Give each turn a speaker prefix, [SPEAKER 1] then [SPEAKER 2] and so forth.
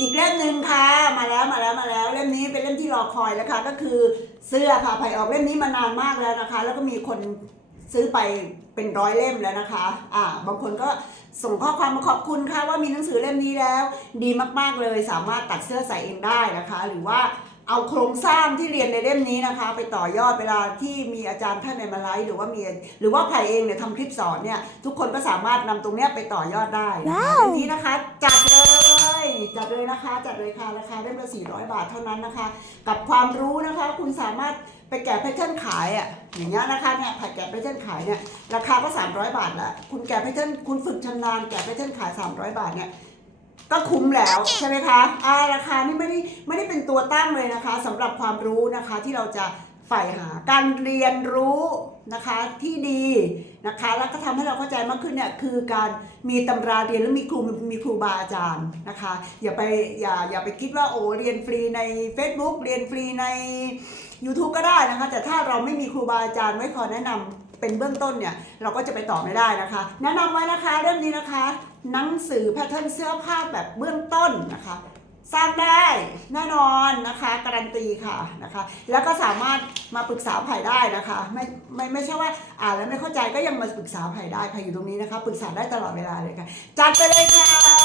[SPEAKER 1] อีกเล่มหนึ่งค่ะ มาแล้วมาแล้วมาแล้วเล่มนี้เป็นเล่มที่รอคอยแล้วค่ะก็คือเสื้อค่ะไผ่ออกเล่มนี้มานานมากแล้วนะคะ แล้วก็มีคนซื้อไปเป็นร้อยเล่มแล้วนะคะ อ่า บางคนก็ส่งข้อความมาขอบคุณค่ะว่ามีหนังสือเล่มนี้แล้ว ดีมากๆเลยสามารถตัดเสื้อใส่เองได้นะคะ หรือว่าเอาโครงสร้างที่เรียนในเล่มนี้นะคะ ไปต่อยอดเวลาที่มีอาจารย์ท่านในมาไลฟ์หรือว่ามีหรือว่าไผ่เองเนี่ยทำคลิปสอนเนี่ย ทุกคนก็สามารถนำตรงเนี้ยไปต่อยอดได้นะคะเล่มนี้นะคะจัดเลย จัดเลยนะคะจัดเลยค่ะราคาเล่มละ400 บาทเท่านั้นนะคะ กับความรู้นะคะคุณสามารถไปแกะแพทเทิร์นขายอะอย่างเงี้ยนะคะเนี่ยผัดแกะแพทเทิร์นขายเนี่ยราคาก็ 300 บาทละคุณแกะแพทเทิร์นคุณฝึกชำนาญแกะแพทเทิร์นขาย 300 บาทเนี่ยก็คุ้มแล้วใช่ไหมคะอ่าราคานี่ไม่ได้ไม่ได้เป็นตัวตั้งเลยนะคะสำหรับความรู้นะคะที่เราจะ ใฝ่หาการเรียนรู้นะคะที่ดีนะคะแล้วก็ทำให้เราเข้าใจมากขึ้นเนี่ยคือการมีตำราเรียนหรือมีครูมีครูบาอาจารย์นะคะอย่าไปอย่าอย่าไปคิดว่าโอ้เรียนฟรีใน Facebook เรียนฟรีใน YouTube ก็ได้นะคะ แต่ถ้าเราไม่มีครูบาอาจารย์ไว้คอยแนะนำเป็นเบื้องต้นเนี่ยเราก็จะไปต่อไม่ได้นะคะ แนะนำไว้นะคะเรื่องนี้นะคะ หนังสือแพทเทิร์นเสื้อผ้าแบบเบื้องต้นนะคะ สร้างได้แน่นอนนะคะการันตีค่ะนะคะแล้วก็สามารถมาปรึกษาไผ่ได้นะคะไม่ไม่ไม่ใช่ว่าอ่านแล้วไม่เข้าใจก็ยังมาปรึกษาไผ่ได้ไผ่อยู่ตรงนี้นะคะปรึกษาได้ตลอดเวลาเลยค่ะจัดไปเลยค่ะ